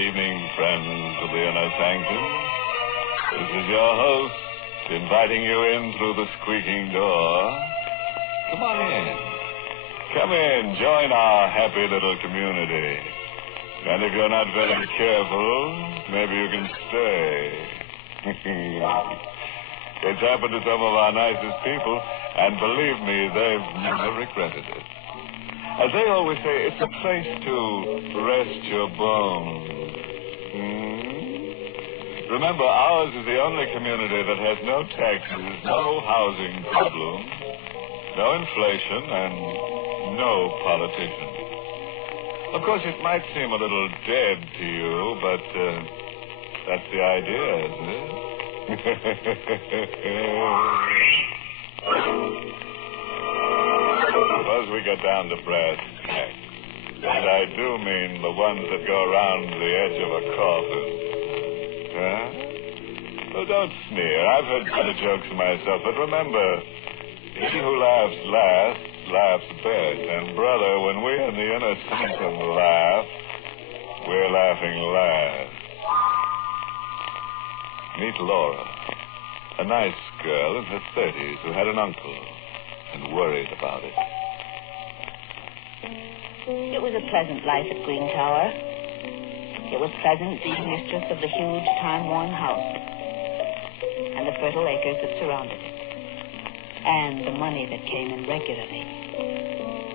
Good evening, friends of the inner sanctum. This is your host, inviting you in through the squeaking door. Come on in. Come in, join our happy little community. And if you're not very careful, maybe you can stay. It's happened to some of our nicest people, and believe me, they've never regretted it. As they always say, it's a place to rest your bones. Remember, ours is the only community that has no taxes, no housing problems, no inflation, and no politicians. Of course, it might seem a little dead to you, but that's the idea, isn't it? Suppose we get down to brass tacks. And I do mean the ones that go around the edge of a coffin. Huh? Well, don't sneer. I've heard better jokes myself, but remember, he who laughs last laughs best. And, brother, when we in the inner sanctum laugh, we're laughing last. Meet Laura, a nice girl in her 30s who had an uncle and worried about it. It was a pleasant life at Green Tower. It was pleasant being mistress of the huge, time-worn house and the fertile acres that surrounded it, and the money that came in regularly,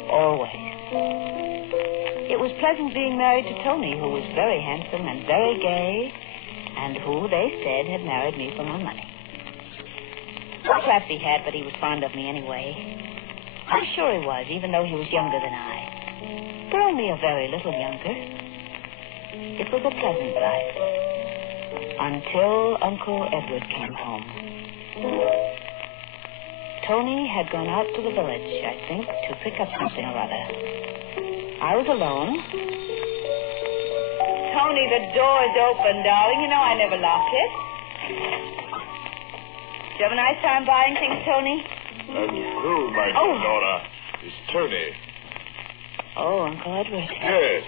always. It was pleasant being married to Tony, who was very handsome and very gay, and who, they said, had married me for my money. Perhaps he had, but he was fond of me anyway. I'm sure he was, even though he was younger than I. But only a very little younger. It was a pleasant life. Until Uncle Edward came home. Tony had gone out to the village, I think, to pick up something or other. I was alone. Tony, the door's open, darling. You know I never lock it. Did you have a nice time buying things, Tony? Who, my dear Laura? It's Tony. Oh, Uncle Edward. Yes,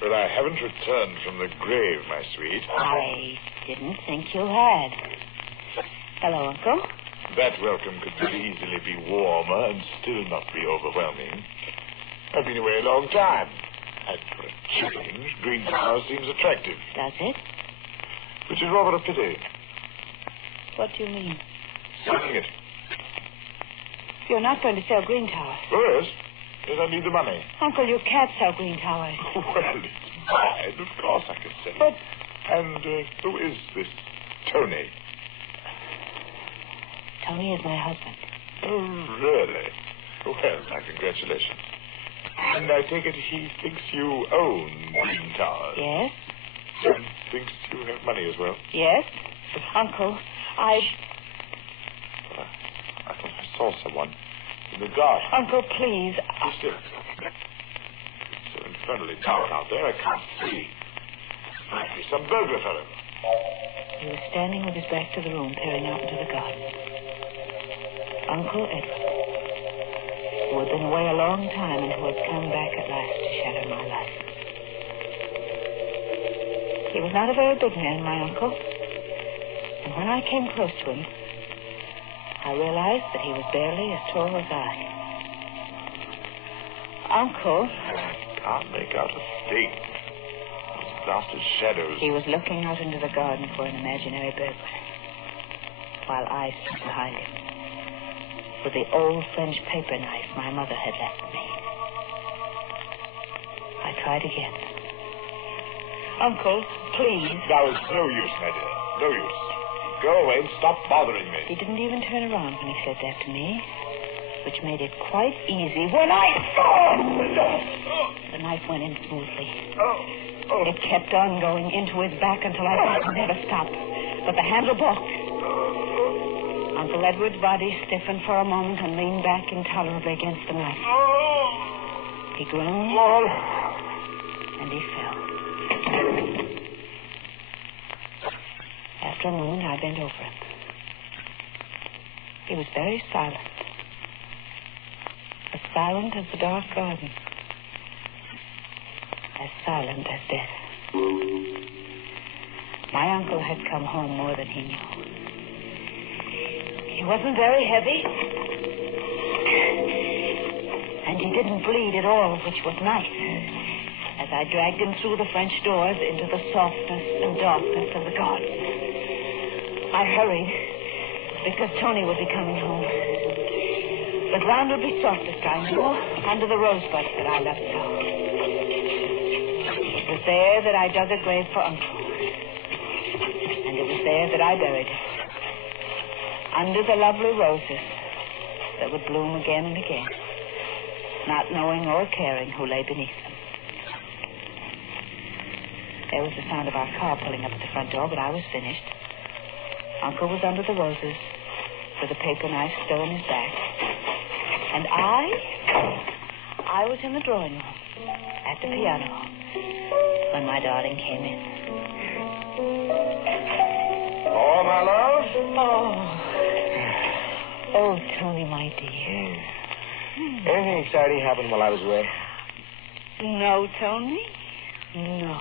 but I haven't returned from the grave, my sweet. I didn't think you had. Hello, Uncle. That welcome could very easily be warmer and still not be overwhelming. I've been away a long time. And for a change, Green Tower seems attractive. Does it? Which is rather a pity. What do you mean? Selling it. You're not going to sell Green Tower. Oh, yes. Yes, I need the money. Uncle, you can't sell Green Tower. Well, it's mine. Of course I can sell it. But... And who is this Tony? Tony is my husband. Oh, really? Well, my congratulations. And I take it he thinks you own Green Tower. Yes. And thinks you have money as well. Yes. Uncle, I thought I saw someone in the garden. Uncle, please. Still. It's so infernally dark out there, I can't see. Might be some burglar fellow. He was standing with his back to the room, peering out into the garden. Uncle Edward, who had been away a long time and who had come back at last to shatter my life. He was not a very big man, my uncle. And when I came close to him, I realized that he was barely as tall as I. Uncle. I can't make out a thing. Those blasted shadows. He was looking out into the garden for an imaginary burglar, while I stood behind him with the old French paper knife my mother had left me. I tried again. Uncle, please. Now, it's no use, my dear. No use. Go away and stop bothering me. He didn't even turn around when he said that to me, which made it quite easy when I saw the knife went in smoothly. It kept on going into his back until I thought it would never stop. But the handle broke. Uncle Edward's body stiffened for a moment and leaned back intolerably against the knife. He groaned, and he fell. After a moment, I bent over him. He was very silent. As silent as the dark garden. As silent as death. My uncle had come home more than he knew. He wasn't very heavy. And he didn't bleed at all, which was nice. As I dragged him through the French doors into the softness and darkness of the garden. I hurried, because Tony would be coming home. The ground would be softest, I knew, under the rosebuds that I left so. It was there that I dug a grave for Uncle. And it was there that I buried him. Under the lovely roses that would bloom again and again, not knowing or caring who lay beneath them. There was the sound of our car pulling up at the front door, but I was finished. Uncle was under the roses, with a paper knife still in his back. And I was in the drawing room, at the piano, when my darling came in. Oh, my love? Oh, Tony, my dear. Anything exciting happened while I was away? No, Tony. No.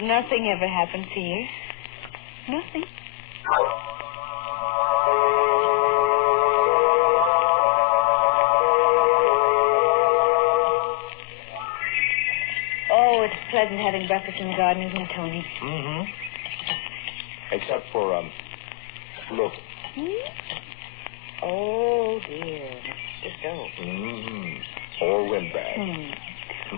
Nothing ever happens here. Nothing. Oh, it's pleasant having breakfast in the garden, isn't it, Tony? Mm-hmm. Except for, look. Oh, dear. Mr. Stokes. Mm-hmm. All went bad.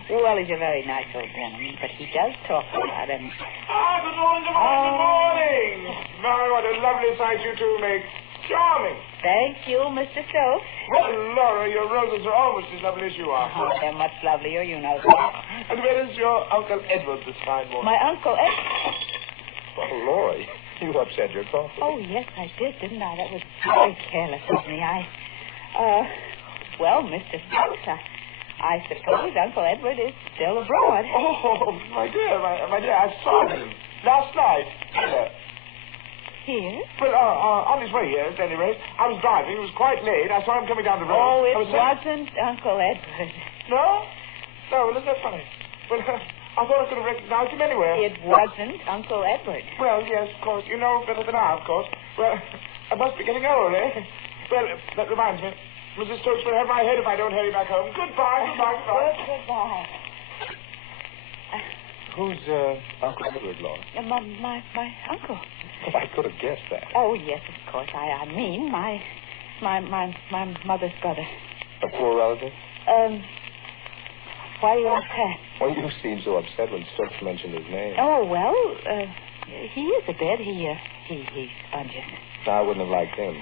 Well, he's a very nice old gentleman, but he does talk a lot, and... Good morning, good morning. My, what a lovely sight you two make. Charming. Thank you, Mr. Stokes. Well, Laura, your roses are almost as lovely as you are. Oh, they're much lovelier, you know that. And where is your Uncle Edward this fine morning? My Uncle Edward? Well, Laura, you upset your coffee. Oh, yes, I did, didn't I? That was very careless of me. Well, Mr. Stokes, I suppose Uncle Edward is still abroad. Oh, my dear, I saw him last night. Here? Well, on his way here, at any rate. I was driving. It was quite late. I saw him coming down the road. Oh, it wasn't Uncle Edward. No? No, well, isn't that funny? Well, I thought I could have recognized him anywhere. It wasn't Uncle Edward. Well, yes, of course. You know better than I, of course. Well, I must be getting old, eh? Well, that reminds me. Mrs. Stokes will have my head if I don't hurry back home. Goodbye. Goodbye. Who's Uncle Edward, Laura? My uncle. I could have guessed that. Oh, yes, of course. I mean, my mother's brother. A poor relative? Why do you ask that? Well, you seemed so upset when Stokes mentioned his name. Oh, well, he is a bit. He sponges. I wouldn't have liked him.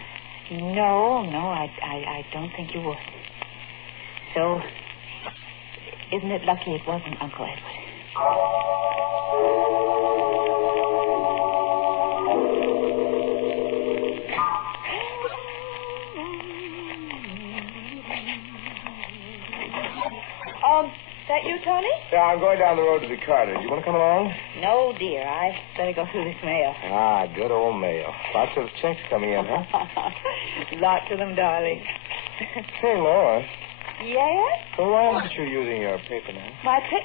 No, I don't think you would. So, isn't it lucky it wasn't Uncle Edward? That you, Tony? Yeah, I'm going down the road to the Carter. Do you want to come along? No, dear. I better go through this mail. Ah, good old mail. Lots of checks coming in, huh? Lots of them, darling. Say, Laura. Yes? So why aren't you using your paper now? My paper?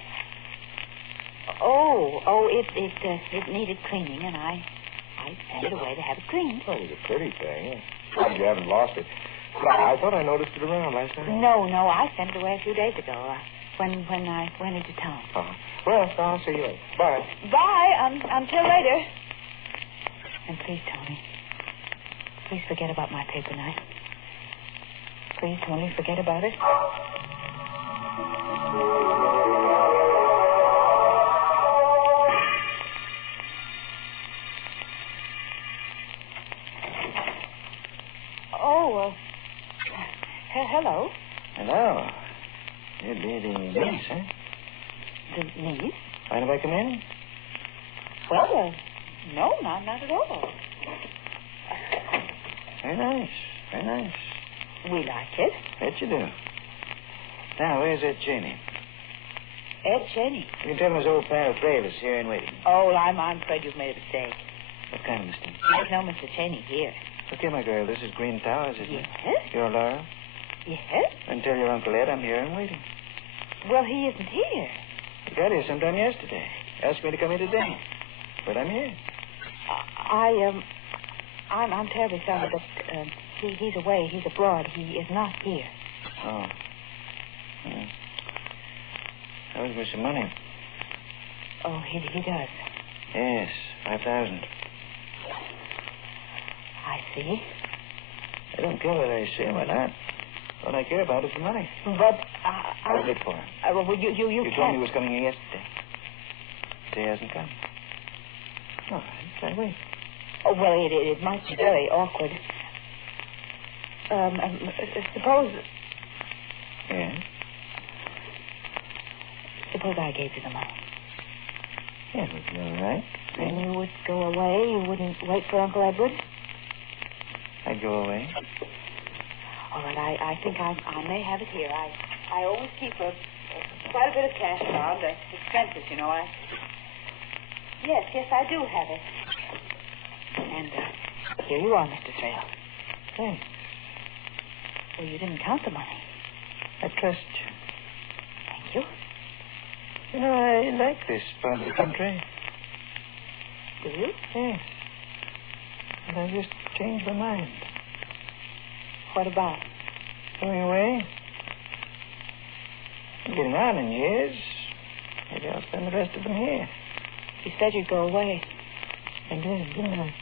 Oh, it needed cleaning, and I sent it away to have it cleaned. Oh, it was a pretty thing. Glad you haven't lost it. I thought I noticed it around last night. No, I sent it away a few days ago. When I went into town. Well, I'll see you later. Bye. Bye. Until later. And please, Tony, please forget about my paper knife. Please, Tony, forget about it. Oh, hello. Hello. You'd be the niece, huh? The niece? Mind if I come in? Well, no, not at all. Very nice. Very nice. We like it. Bet you do. Now, where's Ed Cheney? Ed Cheney? You can tell him his old pal Travis here in waiting. Oh, I'm afraid you've made a mistake. What kind of mistake? There's no Mr. Cheney here. Look here, my girl. This is Green Towers, isn't it? Yes? You're Laura? Yes? And tell your Uncle Ed I'm here and waiting. Well, he isn't here. He got here sometime yesterday. asked me to come here today. But I'm here. I'm terribly sorry, but he's away. He's abroad. He is not here. Oh. I was with some money. Oh, he does. Yes, 5,000. I see. I don't care whether I see him or not. All I care about is the money. But I was looking for him. Well, you You can't. told me he was coming here yesterday. Today hasn't come. All right, I wait. Oh, well, it might be very awkward. Suppose... Yeah? Suppose I gave you the money. Yeah, would be all right. Then you would go away. You wouldn't wait for Uncle Edward. I'd go away. All right, I think I may have it here. I always keep quite a bit of cash around. Expenses, you know. Yes, I do have it. And here you are, Mr. Thrale. Thanks. Well, you didn't count the money. I trust you. Thank you. You know, I like this part of the country. Do you? Yes. But I just changed my mind. What about? Going away. I'm getting on in years. Maybe I'll spend the rest of them here. You said you'd go away. I did, didn't I?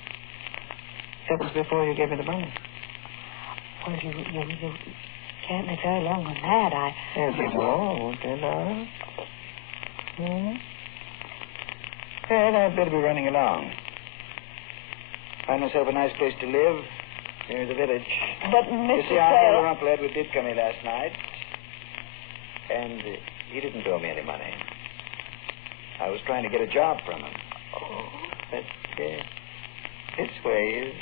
That was before you gave me the money. Well, you can't live very long on that. There'll be more, won't there, Laura? Well, I'd better be running along. Find myself a nice place to live near the village. But, You see, our brother Uncle Edward did come here last night. And he didn't throw me any money. I was trying to get a job from him. Oh. But this way is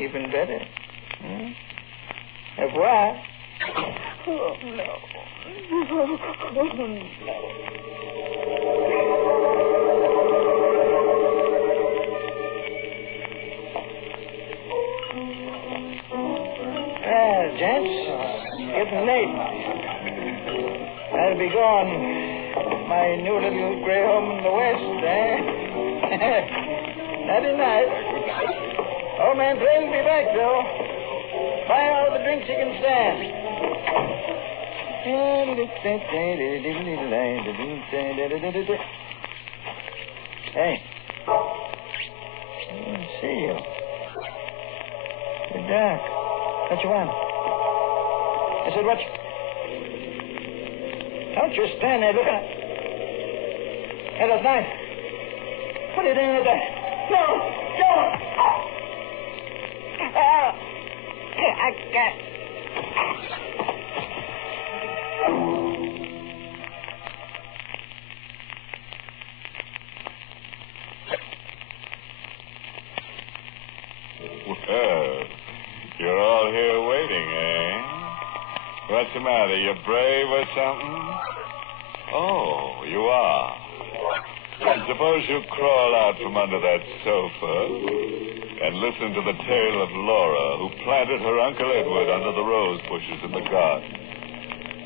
even better. Au revoir. Oh, no. Gents, getting late. I'll be gone. My new little gray home in the west, That'd nice. Old man Thrale will be back, though. Buy all the drinks you can stand. Hey. I didn't see you. You're dark. What you want? I said, what? Don't you stand there looking at... Hey, that knife. What are you doing with that? No! Don't! I can't. Well, you're all here waiting, eh? What's the matter? You brave or something? Oh, you are. And suppose you crawl out from under that sofa and listen to the tale of Laura, who planted her Uncle Edward under the rose bushes in the garden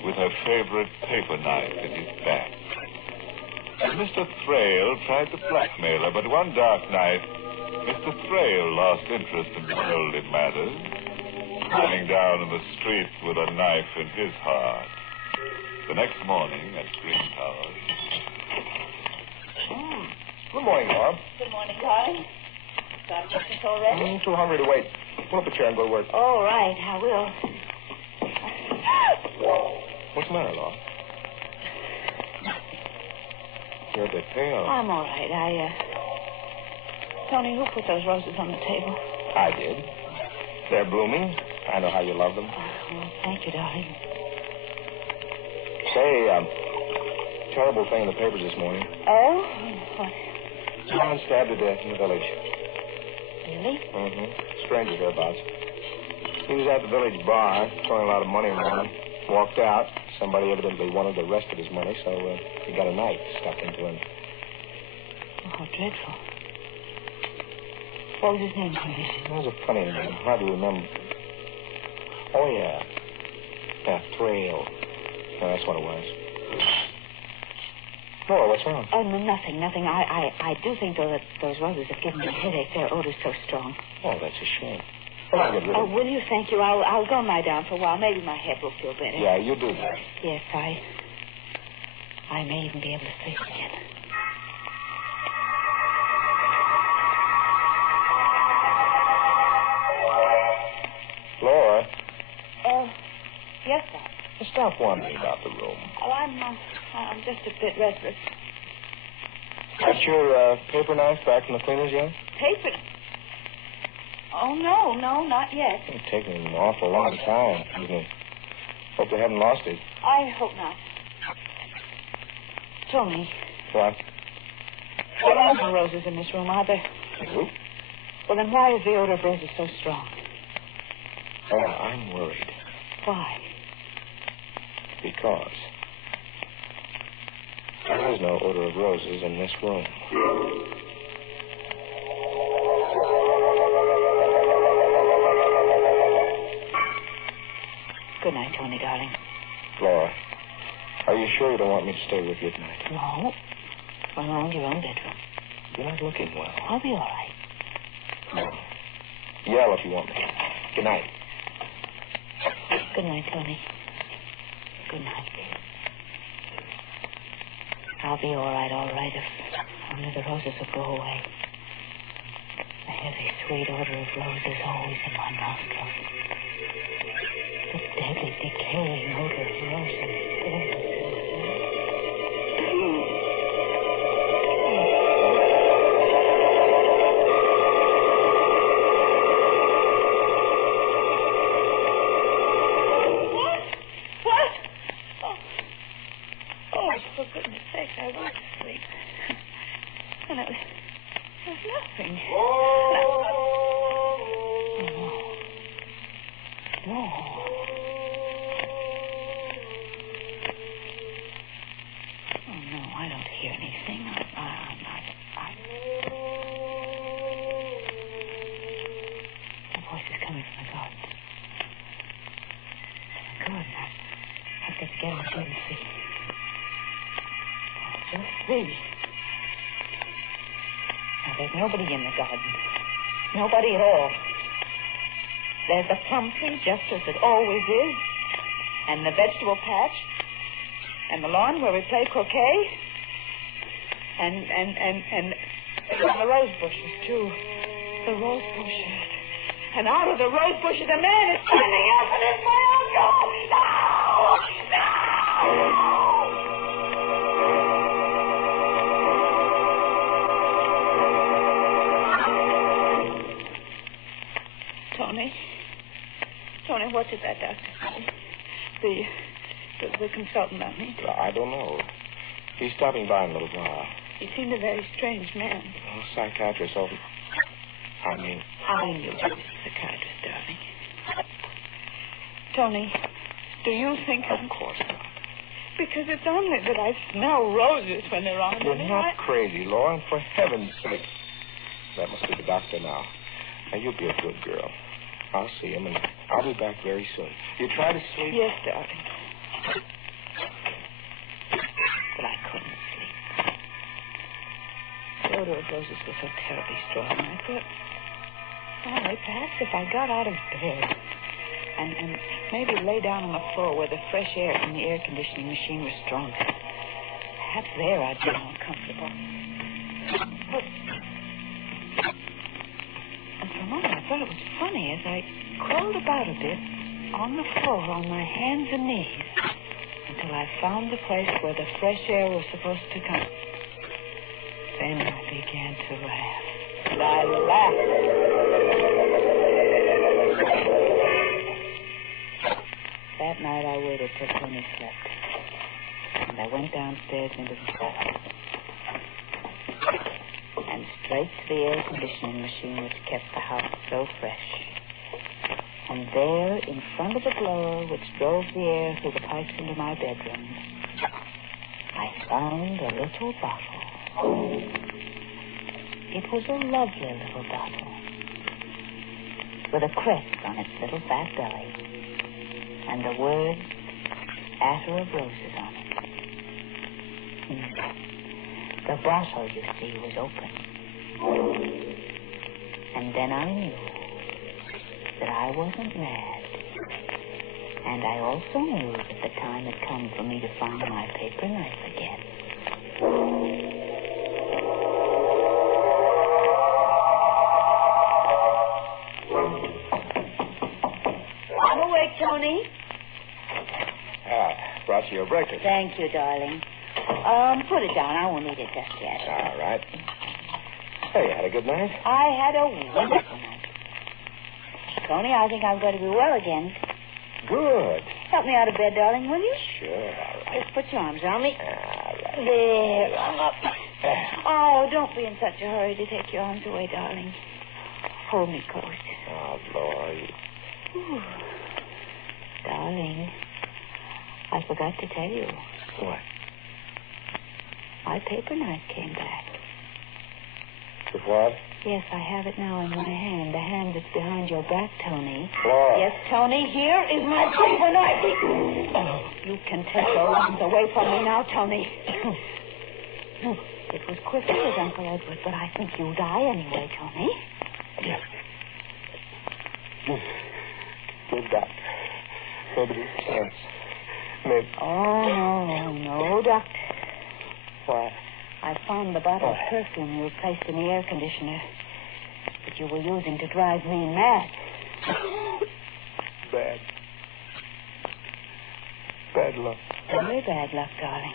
with her favorite paper knife in his back. And Mr. Thrale tried to blackmail her, but one dark night, Mr. Thrale lost interest in worldly matters, lying down in the street with a knife in his heart. The next morning at Green Towers... Good morning, Laura. Good morning, darling. Got breakfast already? I'm too hungry to wait. Pull up a chair and go to work. All right, I will. What's the matter, Laura? You're a bit pale. I'm all right. Tony, who put those roses on the table? I did. They're blooming. I know how you love them. Well, thank you, darling. Say, terrible thing in the papers this morning. Oh? What? Someone stabbed to death in the village. Really? Stranger hereabouts. He was at the village bar, throwing a lot of money around. Walked out. Somebody evidently wanted the rest of his money, so he got a knife stuck into him. Oh, how dreadful. What was his name, Tony? That was a funny name. Hard to remember. Oh, yeah. Yeah, Thrale. Yeah, that's what it was. Laura, what's wrong? Oh, no, nothing. I do think, though, that those roses have given me a headache. Their odor's so strong. Oh, that's a shame. Well, I'll get rid of Oh, will you? Thank you. I'll go and lie down for a while. Maybe my head will feel better. Yeah, you do that. Yes, I may even be able to sleep again. Laura? Yes, sir. Stop wandering about the room. Oh, I'm just a bit restless. Got your paper knife back from the cleaners yet? Paper? Oh, no, not yet. It's taking an awful long time. Hope they haven't lost it. I hope not. Tony. What? There are no roses in this room, are there? Who? Well, then why is the odor of roses so strong? Oh, I'm worried. Why? Because there is no odor of roses in this room. Good night, Tony, darling. Laura, are you sure you don't want me to stay with you tonight? No. Run around your own bedroom. You're not looking well. I'll be all right. No. Yell if you want me. Good night. Good night, Tony. Good night. I'll be all right, if only the roses will go away. The heavy, sweet odor of roses always in my nostrils. The deadly, decaying odor of roses. For goodness sake, I went to sleep. And it was nothing. No. Oh, no, I don't hear anything. The voice is coming from the garden. Good. I've got to get on and see. Just see. Now, there's nobody in the garden. Nobody at all. There's the plum tree, just as it always is. And the vegetable patch. And the lawn where we play croquet. And the rose bushes, too. The rose bushes. And out of the rose bushes, a man is standing up and it's my uncle. No! Tony, what did that doctor say? The consultant, I mean. I don't know. He's stopping by in a little while. He seemed a very strange man. Oh, psychiatrist, I knew he was a psychiatrist, darling. Tony, do you think... Of course not. Because it's only that I smell roses when they're on. You're not crazy, Laura, for heaven's sake. That must be the doctor now. Now, you'll be a good girl. I'll see him, and I'll be back very soon. You try to sleep? Yes, darling. But I couldn't sleep. The odor of roses was so terribly strong. I thought, all right, perhaps if I got out of bed and maybe lay down on the floor where the fresh air from the air conditioning machine was stronger, perhaps there I'd be more comfortable. But... And for a moment I thought it was funny as I crawled about a bit on the floor on my hands and knees until I found the place where the fresh air was supposed to come. Then I began to laugh. And I laughed. That night I waited till Tony slept. And I went downstairs into the cellar. And straight to the air conditioning machine which kept the house so fresh. And there, in front of the blower which drove the air through the pipes into my bedroom, I found a little bottle. It was a lovely little bottle with a crest on its little fat belly and the word Attar of Roses on it. The bottle, you see, was open. And then I knew that I wasn't mad. And I also knew that the time had come for me to find my paper knife again. I'm awake, Tony. Brought you your breakfast. Thank you, darling. Put it down. I won't eat it just yet. All right. Hey, you had a good night? I had a wonderful night. Tony, I think I'm going to be well again. Good. Help me out of bed, darling, will you? Sure, all right. Just put your arms around me. All right. There, I'm up. Oh, don't be in such a hurry to take your arms away, darling. Hold me close. Oh, Lord. Ooh. Darling, I forgot to tell you. What? My paper knife came back. The what? Yes, I have it now in my hand. The hand that's behind your back, Tony. Laura. Yes, Tony, here is my paper knife. Oh, you can take your arms away from me now, Tony. It was quick as Uncle Edward, but I think you'll die anyway, Tony. Yes. Good doctor. Maybe chance. Maybe. Oh, no, Doctor. What? I found the bottle of perfume you placed in the air conditioner that you were using to drive me mad. Bad. Bad luck. Very bad luck, darling.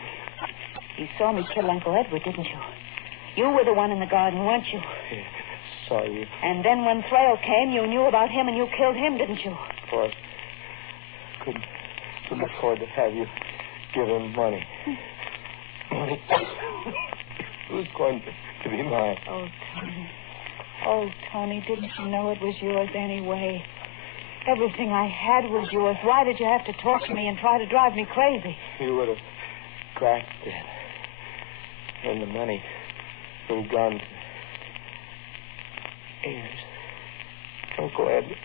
You saw me kill Uncle Edward, didn't you? You were the one in the garden, weren't you? Yeah, saw you. And then when Thrale came, you knew about him and you killed him, didn't you? Of course. Couldn't afford to have you give him money. Money. It was going to be mine. Oh, Tony. Oh, Tony, didn't you know it was yours anyway? Everything I had was yours. Why did you have to talk to me and try to drive me crazy? You would have cracked it. And the money would have gone to heirs. Uncle Ed.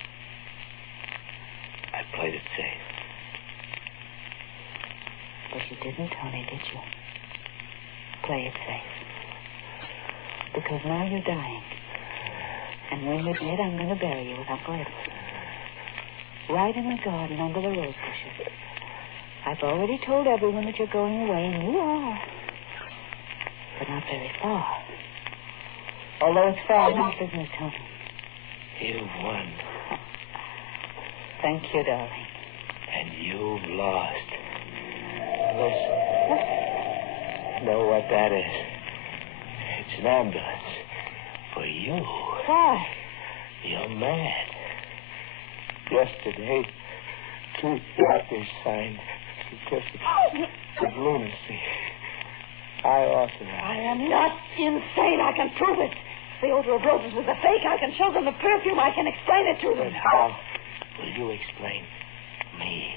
I played it safe. But you didn't, Tony, did you? Play it safe. Because now you're dying. And when you're dead, I'm going to bury you with Uncle Edward. Right in the garden under the rose bushes. I've already told everyone that you're going away, and you are. But not very far. Although it's far enough, isn't it, Tony? You've won. Thank you, darling. And you've lost. Listen. Know what that is? It's an ambulance. For you. Why? You're mad. Yesterday, 2 doctors signed certificates of lunacy. I authorized. I am not insane. I can prove it. The odor of roses was a fake. I can show them the perfume. I can explain it to them. But how will you explain me?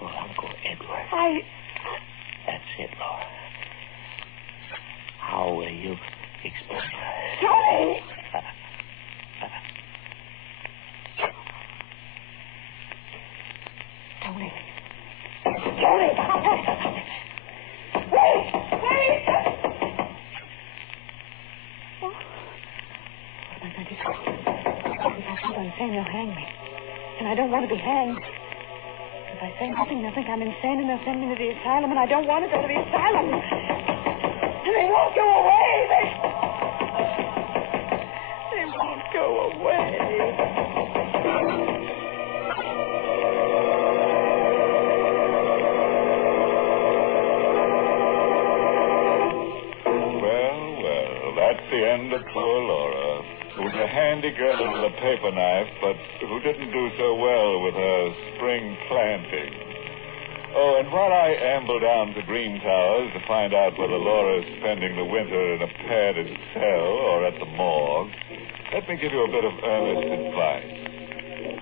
Or Uncle Edward? That's it, Laura. How will you explain us? Tony! Tony. Tony! Wait! Wait! Oh. What am I going to do? If I keep on saying they'll hang me. And I don't want to be hanged. If I say nothing, they'll think I'm insane and they'll send me to the asylum, and I don't want to go to the asylum. And they won't go away. They won't go away. Well, that's the end of poor Laura, who was a handy girl with a paper knife, but who didn't do so well with her spring planting. Oh, and while I amble down to Green Towers to find out whether Laura's spending the winter in a padded cell or at the morgue, let me give you a bit of earnest advice.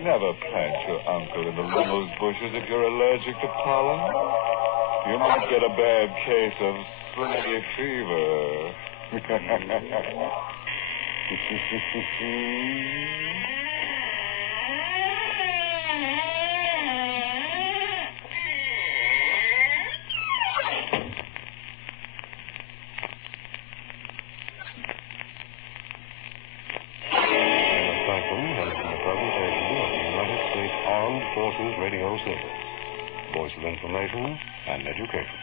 Never plant your uncle in the rose bushes if you're allergic to pollen. You might get a bad case of springy fever. Silver. Voice of information and education.